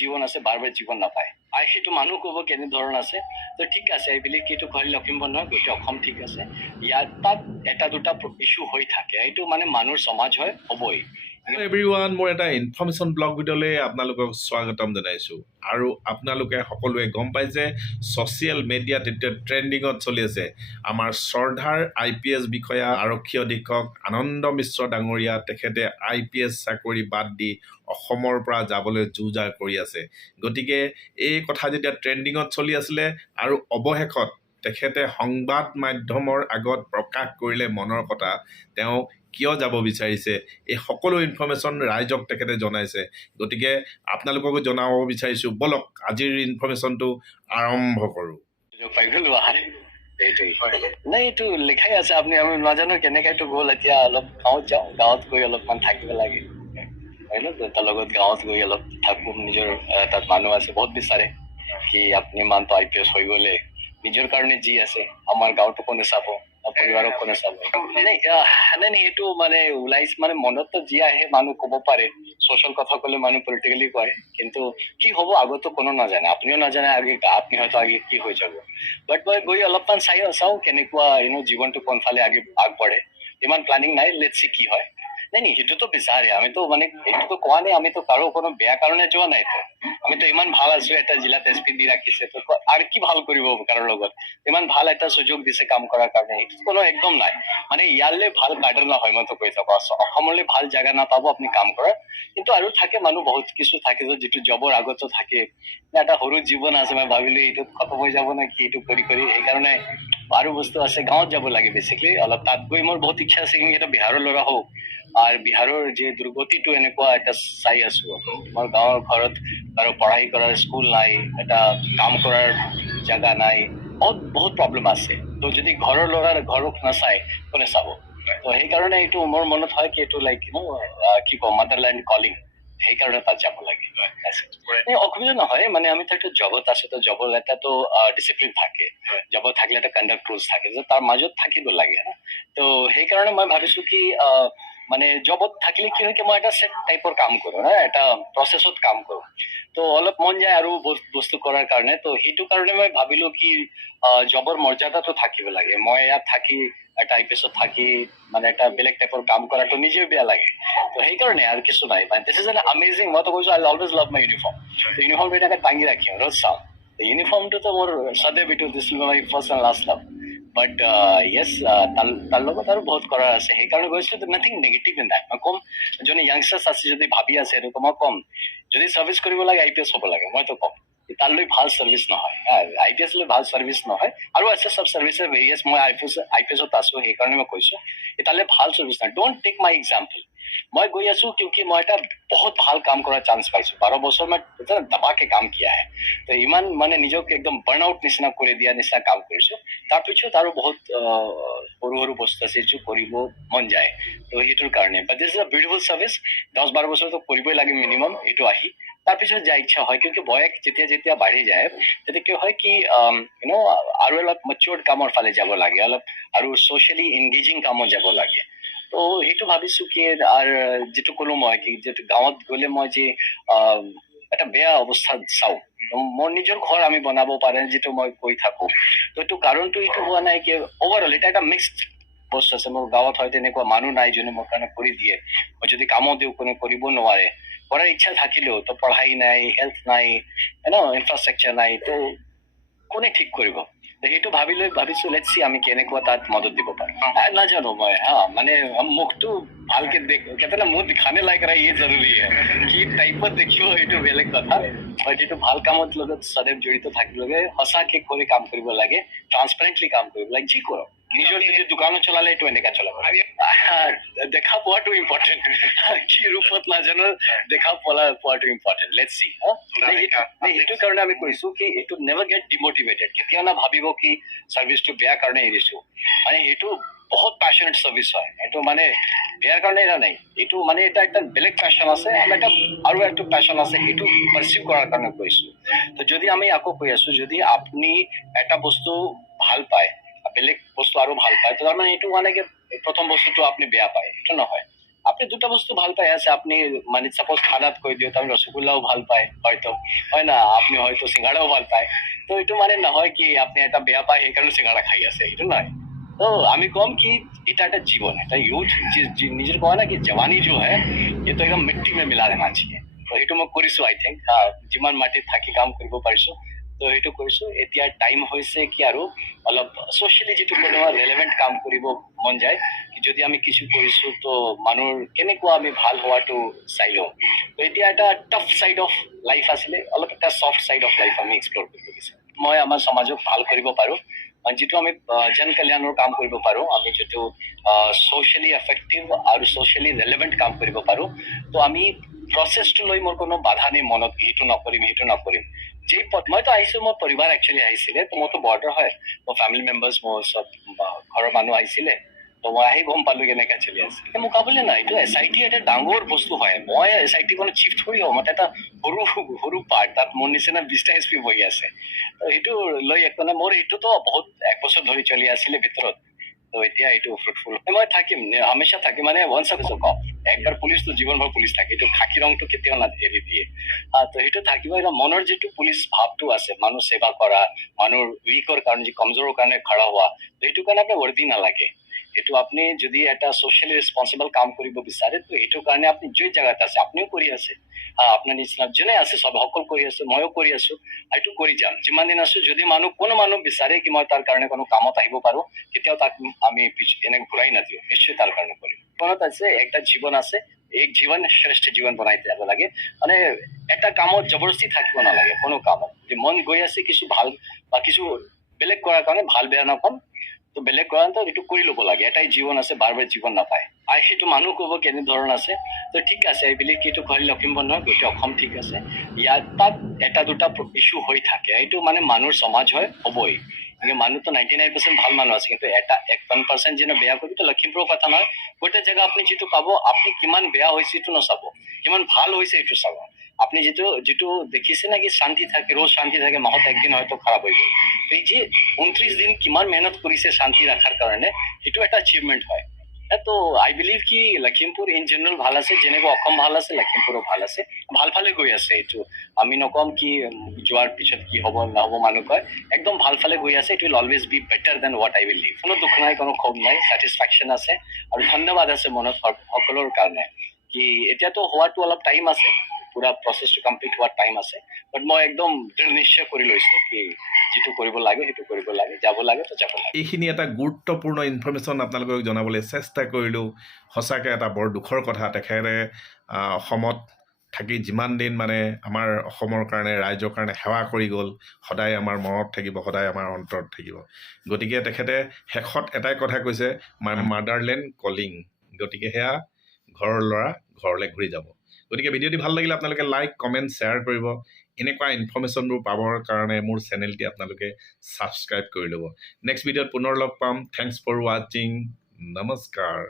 জীৱন আছে বাৰ জীৱন নাপায় আৰু সেইটো মানুহ ক'ব কেনেধৰণ আছে তো ঠিক আছে এই বুলি কি এইটো খালি লখিমপুৰ নহয় গোটেই অসম ঠিক আছে ইয়াত তাত এটা দুটা ইছ্যু হৈ থাকে এইটো মানে মানুহৰ সমাজ হয় হ'বই এভৰিৱান মোৰ এটা ইনফৰ্মেশ্যন ব্লগ ভিডিঅ'লৈ আপোনালোকক স্বাগতম জনাইছোঁ আৰু আপোনালোকে সকলোৱে গম পাই যে ছ'চিয়েল মিডিয়াত এতিয়া ট্ৰেণ্ডিঙত চলি আছে আমাৰ শ্ৰদ্ধাৰ IPS বিষয়া আৰক্ষী অধীক্ষক আনন্দ মিশ্ৰ ডাঙৰীয়া তেখেতে IPS চাকৰি বাদ দি অসমৰ পৰা যাবলৈ যো-জা কৰি আছে গতিকে এই কথা যেতিয়া ট্ৰেণ্ডিঙত চলি আছিলে আৰু অৱশেষত তেখেতে সংবাদ মাধ্যমৰ আগত প্ৰকাশ কৰিলে মনৰ কথা তেওঁ কিয় যাব বিচাৰিছে এই সকলো ইনফৰ্মেশ্যন ৰাইজক তেখেতে জনাইছে গতিকে আপোনালোককো জনাব বিচাৰিছোঁ বলক আজিৰ ইনফৰ্মেশ্যনটো আৰম্ভ কৰোঁ নাই এইটো লিখাই আছে আপুনি আমি নাজানো কেনেকে এইটো গ'ল এতিয়া অলপ গাঁৱত যাওঁ গাঁৱত গৈ অলপমান থাকিব লাগে হয় ন তাৰ লগত গাঁৱত গৈ অলপ থাকো নিজৰ তাত মানুহ আছে বহুত বিচাৰে কি আপুনি মানুহটো IPS হৈ গ'লে নিজৰ কাৰণে যি আছে আমাৰ গাঁৱতো কোনে চাব পৰিবাৰক কোনে চাব নাই এইটো মানে ওলাইছে মানে মনততো যি আহে মানুহ ক'ব পাৰে সোশ্যাল কথা ক'লে মানুহ পলিটিকেলি কয় কিন্তু কি হ'ব আগতো কোনো নাজানে আপুনিও নাজানে আগে আপুনি হয়তো আগে কি হৈ যাব বাট মই গৈ অলপমান চাওঁ কেনেকুৱা জীৱনটো কোনফালে আগবাঢ়ে ইমান প্লানিং নাই লেটছ সি কি হয় নাই সেইটোতো বিচাৰে আমিতো মানে এইটোতো কোৱা নাই আমিতো কাৰো কোনো বেয়া কাৰণে যোৱা নাইতো আমিতো ইমান ভাল আছো এটা জিলাত SP দি ৰাখিছে তো আৰু কি ভাল কৰিব কাৰো লগত ইমান ভাল এটা সুযোগ দিছে কাম কৰাৰ কাৰণে এইটো কোনো একদম নাই মানে ইয়ালে ভাল কাৰ্ডাৰ নহয় মইতো কৈ থাকো অসমলৈ ভাল জাগা নাপাব আপুনি কাম কৰাৰ কিন্তু আৰু থাকে মানুহ বহুত কিছু থাকে যিটো জবৰ আগতো থাকে এটা সৰু জীৱন আছে মই ভাবিলো এইটো খতম হৈ যাব নেকি এইটো কৰি সেইকাৰণে আৰু বস্তু আছে গাঁৱত যাব লাগে বেছিকলি অলপ তাত গৈ মোৰ বহুত ইচ্ছা আছে কিন্তু এটা বিহাৰৰ ল'ৰা হওক আৰু বিহাৰৰ যে দুৰ্গতিটো এনেকুৱা এটা চাই আছো আমাৰ গাঁৱৰ ঘৰত আৰু পঢ়াই কৰাৰ স্কুল নাই এটা কাম কৰাৰ জাগা নাই বহুত প্ৰব্লেম আছে তো যদি ঘৰৰ ল'ৰাৰ ঘৰক নাচায় কোনে চাব তো সেইকাৰণে এইটো মোৰ মনত হয় কি এইটো লাইক কি কওঁ মাদাৰলেণ্ড কলিং সেইকাৰণে তাত যাব লাগে অসুবিধা নহয় মানে আমি তো একটা জবত আছে তো জবত এটা তো ডিসিপ্লিন থাকে জবত থাকলে এটা কন্ডাক্ট রুলস থাকে যে তার মাজত থাকিব লাগে তো সেইকাৰণে মই ভাবিছো কি মানে জবত থাকিলে কি হয় কি মই এটা সেট টাইপৰ কাম কৰো এটা প্ৰসেছত কাম কৰো তো অলপ মন যায় আৰু বস্তু কৰাৰ কাৰণে তো সেইটো কাৰণে মই ভাবিলো কি জবৰ মৰ্যাদাটো থাকিব লাগে মই ইয়াত থাকি এটা IPSত থাকি মানে এটা বেলেগ টাইপৰ কাম কৰাটো নিজেও বেয়া লাগে তো সেইকাৰণে আৰু কিছু নাই মানে দিছ ইজ এন আমেজিং মই তো কৈছো আই অলৱেজ লাভ মাই ইউনিফৰ্ম তো ইউনিফৰ্ম এটাকে টাঙি ৰাখিম ৰ'জ চাওঁ ইউনিফৰ্মটো তো মোৰ সদায় বিটু দিছ মাই ফাৰ্ষ্ট এণ্ড লাষ্ট লাভ বাট য়েছ তাৰ লগত আৰু বহুত কৰা আছে সেইকাৰণে গৈছো নাথিং নেগেটিভ ইন দ্যাট মই কম যোনে য়াংষ্টাৰ্ছ আছে যদি ভাবি আছে এইটো মই কম যদি চাৰ্ভিচ কৰিব লাগে IPS হ'ব লাগে মইতো কম তালৈ ভাল চাৰ্ভিচ নহয় IPS লৈ ভাল চাৰ্ভিচ নহয় আৰু আছে সব চাৰ্ভিচৰ ভেৰিয়াছ মই IPSত আছো সেইকাৰণে মই কৈছো তালৈ ভাল চাৰ্ভিচ নাই ডোন্ট টেক মাই এক্সাম্পল মই গৈ আছো কিউকি মই এটা বহুত ভাল কাম কৰাৰ চান্স পাইছো 12 বছৰ মই দবাকে কাম কিয়া হে তো ইমান মানে নিজকে একদম বাৰ্ণ আউট নিচিনা কৰি দিয়া নিচিনা কাম কৰিছো তাৰপিছত আৰু বহুত সৰু সৰু বস্তু আছে যিটো কৰিব মন যায় তো সেইটোৰ কাৰণে বাট this is a beautiful service 10-12 বছৰতো কৰিবই লাগে মিনিমাম এইটো আহি তাৰপিছত যা ইচ্ছা হয় কিউকি বয়স যেতিয়া বাঢ়ি যায় তেতিয়া কি হয় কি আৰু অলপ মেচিউৰ্ড কামৰ ফালে যাব লাগে অলপ আৰু সোশ্যালি এংগেজিং কামত যাব লাগে তো সেইটো ভাবিছো কি আৰু যিটো ক'লো মই কি যিটো গাঁৱত গ'লে মই যে এটা বেয়া অৱস্থাত চাওঁ মোৰ নিজৰ ঘৰ আমি বনাব পাৰে যিটো মই কৈ থাকো তো এইটো কাৰণটো এইটো হোৱা নাই কি অভাৰঅল এটা এটা মিক্সড বস্তু আছে মোৰ গাঁৱত হয় তেনেকুৱা মানুহ নাই যোনে মোৰ কাৰণে কৰি দিয়ে মই যদি কামো দিওঁ কোনে কৰিব নোৱাৰে কৰাৰ ইচ্ছা থাকিলেও তো পঢ়াই নাই হেল্থ নাই ইনফ্ৰাষ্ট্ৰাকচাৰ নাই তো কোনে ঠিক কৰিব সেইটো ভাবিছো লেটছ সি আমি কেনেকুৱা তাত মদত দিব পাৰো নাজানো মই মানে মুখটো ভালকে কেতিয়াবা মুখ দিখানে লাইক ৰা ये जरूरी है কি টাইপত দেখিব এইটো বেলেগ কথা বাট এইটো ভাল কামত লগত সদায় জড়িত থাকিব লাগে সঁচাকে কৰি কাম কৰিব লাগে ট্ৰান্সপাৰেণ্টলি কাম কৰিব লাগে যি কৰক নিজৰ যদি দোকানত চলালে এইটো এনেকা চলাব দেখা পোৱাটো ইম্পৰ্টেণ্ট কি ৰূপত নাজানো দেখা পোৱাটো ইম্পৰ্টেণ্ট লেটছ সি সেইটো কাৰণে আমি কৈছো কি এইটো নেভাৰ গেট ডিমোটিভেটেড কেতিয়াও না ভাবিব কি চাৰ্ভিচটো বেয়া কাৰণে এৰিছো মানে এইটো বহুত প্যাশনেট সাৰ্ভিস হয় এইটো মানে বেয়াৰ কাৰণে এৰা নাই এইটো মানে এটা একটা বেলেগ প্যাশন আছে এটা আৰু একটা প্যাশন আছে এইটো পাৰসিউ কৰাৰ কাৰণে কৈছো তো যদি আমি আকৌ কৈ আছো যদি আপনি এটা বস্তু ভাল পায় বেলেগ বস্তু আৰু ভাল পায় তো তাৰ মানে এইটো মানে কি প্ৰথম বস্তুটো আপনি বেয়া পায় এইটো নহয় আপনি দুটা বস্তু ভাল পাই আছে, আপনি মানে সাপোজ খানাত কৈ দিও তাৰ ৰসগোল্লাও ভাল পায় হয়তো, হয় না, আপনি হয়তো সিঙ্গাড়াও ভাল পায়। তো এইটো মানে নহয় কি আপনি এটা বেয়া পায় সেইকাৰণে সিঙ্গাড়া খাই আছে, এইটো নহয়। তো আমি কম কি এটা একটা जीवन है, এটা यूथ নিজের কয় না কি जवानी जो है ये तो एकदम मिट्टी में मिला देना चाहिए। তো সেইটো মই কৰিছো আই থিংক, যিমান মাটিত থাকি কাম কৰিব পাৰিছো তো সেইটো কৰিছো। এতিয়া টাইম হৈছে কি আৰু অলপ ছ'চিয়েলি যিটো কোনোবা ৰেলেভেণ্ট কাম কৰিব মন যায়, কি যদি আমি কিছু কৰিছো তো মানুহৰ কেনেকুৱা আমি ভাল হোৱাটো চাই লওঁ। তো এতিয়া এটা টাফ চাইড অফ লাইফ আছিলে, অলপ এটা চফ্ট চাইড অফ লাইফ আমি এক্সপ্ল'ৰ কৰিব বিচাৰোঁ। মই আমাৰ সমাজক ভাল কৰিব পাৰোঁ, যিটো আমি জন কল্যাণৰ কাম কৰিব পাৰোঁ, আমি যিটো ছ'চিয়েলি এফেক্টিভ আৰু ছ'চিয়েলি ৰেলেভেণ্ট কাম কৰিব পাৰোঁ, তো আমি প্ৰচেছটো লৈ মোৰ কোনো বাধা নাই মনত, সেইটো নকৰিম। যেই মইতো আহিছো, মোৰ পৰিবাৰ একচুৱেলি আহিছিলে, তো মোৰতো বৰ্ডাৰ হয়, মোৰ ফেমিলি মেম্বাৰ্ছ, মোৰ চব ঘৰৰ মানুহ আহিছিলে, তো মই আহি গম পালো কেনেকৈ চলি আছে। মুকাবলে নাই, এইটো SIT এটা ডাঙৰ বস্তু হয়। মই SIT কোনো চিফ থৰি হওঁ, মই এটা সৰু পাৰ্ট, তাত মোৰ নিচিনা 20টা SP বহি আছে। তো সেইটো লৈ একো নাই, মোৰ এইটোতো বহুত 1 বছৰ ধৰি চলি আছিলে ভিতৰত। তো এতিয়া এইটো ফ্ৰুটফুল মই থাকিম, হামেশা থাকিম, মানে ওৱান্স আ কওঁ একবাৰ পুলিচ তো জীৱনভৰ পুলিচ থাকে, এইটো খাকী ৰংটো কেতিয়াও এৰি দিয়ে। তো সেইটো থাকিব। এতিয়া মনৰ যিটো পুলিচ ভাৱটো আছে, মানুহ সেৱা কৰা, মানুহৰ উইকৰ কাৰণে, যি কমজোৰৰ কাৰণে খৰা হোৱা, সেইটো কাৰণে আপোনাৰ ৱৰ্দি নালাগে। এইটো আপুনি যদি এটা ছ'চিয়েলি ৰেছপন্সিবল কাম কৰিব বিচাৰে, তো এইটো কাৰণে আপুনি যি জেগাত আছে আপুনিও কৰি আছে, আপোনাৰ নিচিনা যোনে আছে চব সকল কৰি আছে, ময়ো কৰি আছো, এইটো কৰি যাম যিমান দিন আছো। যদি কোনো মানুহ বিচাৰে কি মই তাৰ কাৰণে কোনো কামত আহিব পাৰো, কেতিয়াও তাক আমি এনে ঘূৰাই নাদিওঁ, নিশ্চয় তাৰ কাৰণে কৰিম। মনত আছে একটা জীৱন আছে, এক জীৱন শ্ৰেষ্ঠ জীৱন বনাই যাব লাগে। মানে এটা কামত জবৰদস্তি থাকিব নালাগে, কোনো কামত যদি মন গৈ আছে কিছু ভাল বা কিছু বেলেগ কৰাৰ কাৰণে, ভাল বেয়া নকম, তো বেলেগ কৰা তো এইটো কৰি ল'ব লাগে। এটাই জীৱন আছে, বাৰ বাৰ জীৱন নাপায়। আৰু সেইটো মানুহ ক'ব কেনেধৰণ আছে, তো ঠিক আছে এই বুলি কি এইটো খালি লখিমপুৰ নহয়, গোটেই অসম ঠিক আছে। ইয়াত তাত এটা দুটা ইছ্যু হৈ থাকে, এইটো মানে মানুহৰ সমাজ হয়, হ'বই। মানুহতো 99% ভাল মানুহ আছে, কিন্তু 1% যেনে বেয়া কৰিব, তো লখিমপুৰৰ কথা নহয়, গোটেই জেগা আপুনি যিটো পাব, আপুনি কিমান বেয়া হৈছে এইটো নচাব, কিমান ভাল হৈছে এইটো চাব। আপনি যিটো দেখিছে নাকি শান্তি থাকে, রোজ শান্তি থাকে, মাহত একদিন হয়তো খারাপ হয়ে যায়। তো এই যে 29 দিন কিমান মেহনত কৰিছে শান্তি ৰাখাৰ কাৰণে, সেইটো এটা এচিভমেন্ট হয়। তো আই বিলিভ কি লখিমপুৰ ইন জেনাৰেল ভাল আছে, যেনেকৈ অসম ভাল আছে, লখিমপুৰো ভাল আছে, ভাল ফালে গৈ আছে। এইটো আমি নকম কি যোৱাৰ পিছত কি হ'ব নহ'ব, মানুহ কয় একদম ভাল ফালে গৈ আছে। It will always be better than what I will live. কোনো দুখ নাই, কোনো ক্ষোভ নাই, ছেটিছফেকশ্যন আছে আৰু ধন্যবাদ আছে মনত সকলোৰ কাৰণে। কি এতিয়াতো হোৱাটো অলপ টাইম আছে, পুৰা প্ৰচেছটো কমপ্লিট হোৱাৰ টাইম আছে, বাট মই একদম দৃঢ় নিশ্চয় কৰি লৈছোঁ কি যিটো কৰিব লাগে সেইটো কৰিব লাগে, যাব লাগে তো যাব লাগে। এইখিনি এটা গুৰুত্বপূৰ্ণ ইনফৰ্মেশ্যন আপোনালোকক জনাবলৈ চেষ্টা কৰিলোঁ। সঁচাকৈ এটা বৰ দুখৰ কথা, তেখেতে অসমত থাকি যিমান দিন মানে আমাৰ অসমৰ কাৰণে, ৰাইজৰ কাৰণে সেৱা কৰি গ'ল, সদায় আমাৰ মনত থাকিব, সদায় আমাৰ অন্তৰত থাকিব। গতিকে তেখেতে শেষত এটাই কথা কৈছে, মাই মাদাৰলেণ্ড কলিং। গতিকে সেয়া ঘৰৰ ল'ৰা ঘৰলৈ ঘূৰি যাব। গতিকে ভিডিঅ'টি ভাল লাগিলে আপোনালোকে লাইক, কমেণ্ট, শ্বেয়াৰ কৰিব। এনেকুৱা ইনফৰ্মেশ্যনবোৰ পাবৰ কাৰণে মোৰ চেনেলটি আপোনালোকে ছাবস্ক্ৰাইব কৰি ল'ব। নেক্সট ভিডিঅ'ত পুনৰ লগ পাম। থেংকছ ফৰ ৱাচিং। নমস্কাৰ।